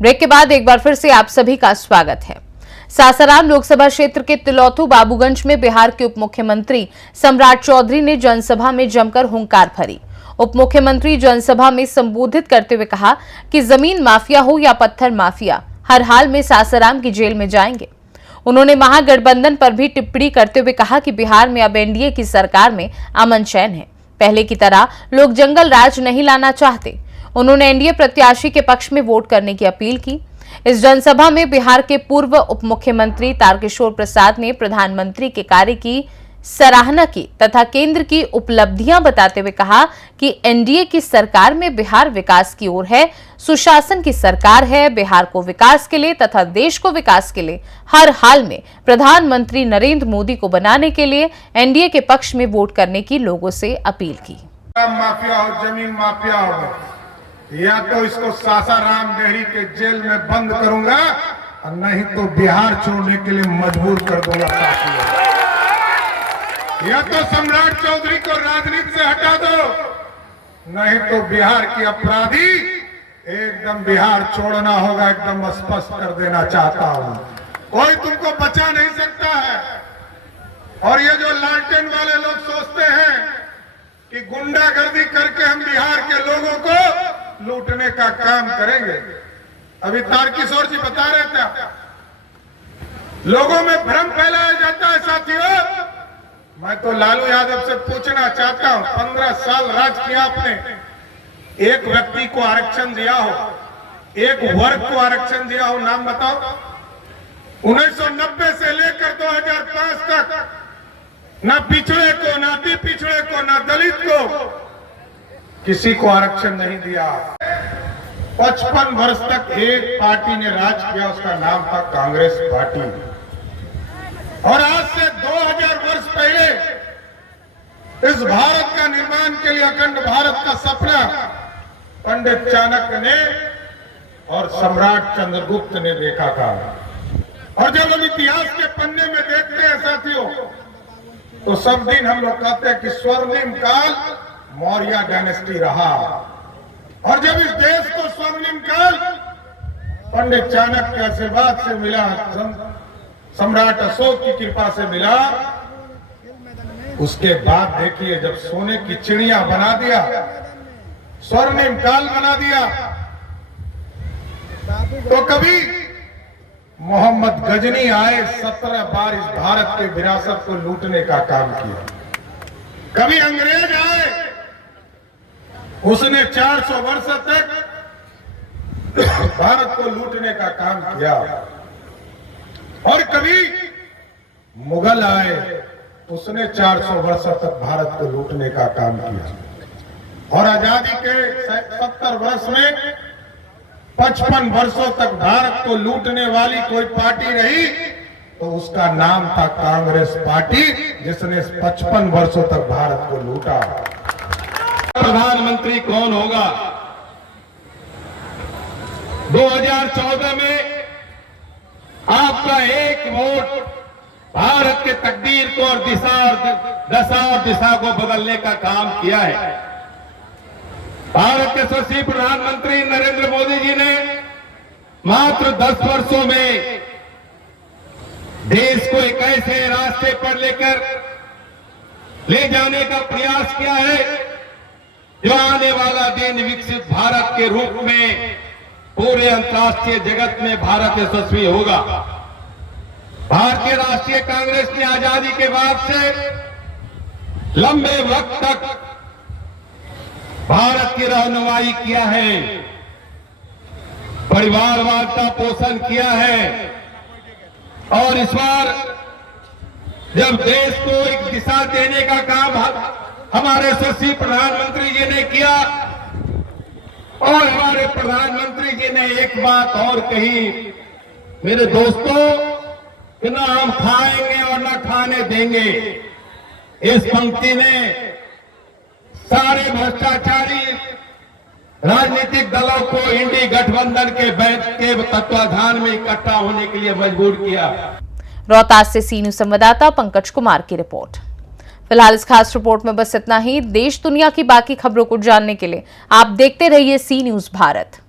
Break के बाद एक बार फिर से आप सभी का स्वागत है। सासाराम लोकसभा क्षेत्र के तिलौथू बाबूगंज में बिहार के उप मुख्यमंत्री सम्राट चौधरी ने जनसभा में जमकर हुंकार भरी। उप मुख्यमंत्री जनसभा में संबोधित करते हुए कहा कि जमीन माफिया हो या पत्थर माफिया, हर हाल में सासाराम की जेल में जाएंगे। उन्होंने महागठबंधन पर भी टिप्पणी करते हुए कहा कि बिहार में अब एनडीए की सरकार में अमन चैन है, पहले की तरह लोग जंगल राज नहीं लाना चाहते। उन्होंने एनडीए प्रत्याशी के पक्ष में वोट करने की अपील की। इस जनसभा में बिहार के पूर्व उप मुख्यमंत्री तारकिशोर प्रसाद ने प्रधानमंत्री के कार्य की सराहना की तथा केंद्र की उपलब्धियां बताते हुए कहा कि एनडीए की सरकार में बिहार विकास की ओर है, सुशासन की सरकार है। बिहार को विकास के लिए तथा देश को विकास के लिए हर हाल में प्रधानमंत्री नरेंद्र मोदी को बनाने के लिए एनडीए के पक्ष में वोट करने की लोगों से अपील की। माफिया हो, जमीन माफिया हो, या तो इसको सासाराम डेहरी के जेल में बंद करूंगा और नहीं तो बिहार छोड़ने के लिए मजबूर कर दूंगा साथियों। या तो सम्राट चौधरी को राजनीति से हटा दो, नहीं तो बिहार की अपराधी एकदम बिहार छोड़ना होगा। एकदम स्पष्ट कर देना चाहता हूं, कोई तुमको बचा नहीं सकता है। और ये जो लालटेन वाले लोग सोचते हैं कि गुंडागर्दी करके हम बिहार के लोगों को लूटने का काम करेंगे, अभी तारकिशोर जी बता रहे थे, लोगों में भ्रम फैलाया जाता है। साथियों, मैं तो लालू यादव से पूछना चाहता हूं, 15 साल राज किया आपने, एक व्यक्ति को आरक्षण दिया हो, एक वर्ग को आरक्षण दिया हो, नाम बताओ। 1990 से लेकर 2005 तक ना पिछड़े को, ना अति पिछड़े को, ना दलित को, किसी को आरक्षण नहीं दिया। 55 वर्ष तक एक पार्टी ने राज किया, उसका नाम था कांग्रेस पार्टी। और आज से 2000 वर्ष पहले इस भारत का निर्माण के लिए, अखंड भारत का सपना पंडित चाणक्य ने और सम्राट चंद्रगुप्त ने देखा था। और जब हम इतिहास के पन्ने में देखते हैं साथियों, तो सब दिन हम लोग कहते हैं कि स्वर्णिम काल मौर्य डायनेस्टी रहा। और जब इस देश को स्वर्णिम काल पंडित चाणक्य के आशीर्वाद से मिला, सम्राट अशोक की कृपा से मिला, उसके बाद देखिए जब सोने की चिड़िया बना दिया, स्वर्णिम काल बना दिया, तो कभी मोहम्मद गजनी आए, 17 बार इस भारत के विरासत को लूटने का काम किया। कभी अंग्रेज आए, उसने 400 वर्ष तक भारत को लूटने का काम किया। और कभी मुगल आए, उसने 400 वर्ष तक भारत को लूटने का काम किया। और आजादी के 70 वर्ष में 55 वर्षों तक भारत को लूटने वाली कोई पार्टी रही तो उसका नाम था कांग्रेस पार्टी, जिसने 55 वर्षों तक भारत को लूटा। प्रधानमंत्री कौन होगा? 2014 में आपका एक वोट भारत के तकदीर को और दशा और दिशा को बदलने का काम किया है। भारत के यशस्वी प्रधानमंत्री नरेंद्र मोदी जी ने मात्र 10 वर्षों में देश को एक ऐसे रास्ते पर लेकर ले जाने का प्रयास किया है जो आने वाला दिन विकसित भारत के रूप में पूरे अंतर्राष्ट्रीय जगत में भारत यशस्वी होगा। भारतीय राष्ट्रीय कांग्रेस ने आजादी के बाद से लंबे वक्त तक भारत की रहनुमाई किया है, परिवारवाद का पोषण किया है। और इस बार जब देश को एक दिशा देने का काम हमारे यशस्वी प्रधानमंत्री जी ने किया, और हमारे प्रधानमंत्री जी ने एक बात और कही, मेरे दोस्तों, कि ना हम खाएंगे और ना खाने देंगे। इस पंक्ति ने सारे भ्रष्टाचारी राजनीतिक दलों को इंडी गठबंधन के तत्वाधान में इकट्ठा होने के लिए मजबूर किया। रोहतास से सी न्यूज संवाददाता पंकज कुमार की रिपोर्ट। फिलहाल इस खास रिपोर्ट में बस इतना ही। देश दुनिया की बाकी खबरों को जानने के लिए आप देखते रहिए सी न्यूज भारत।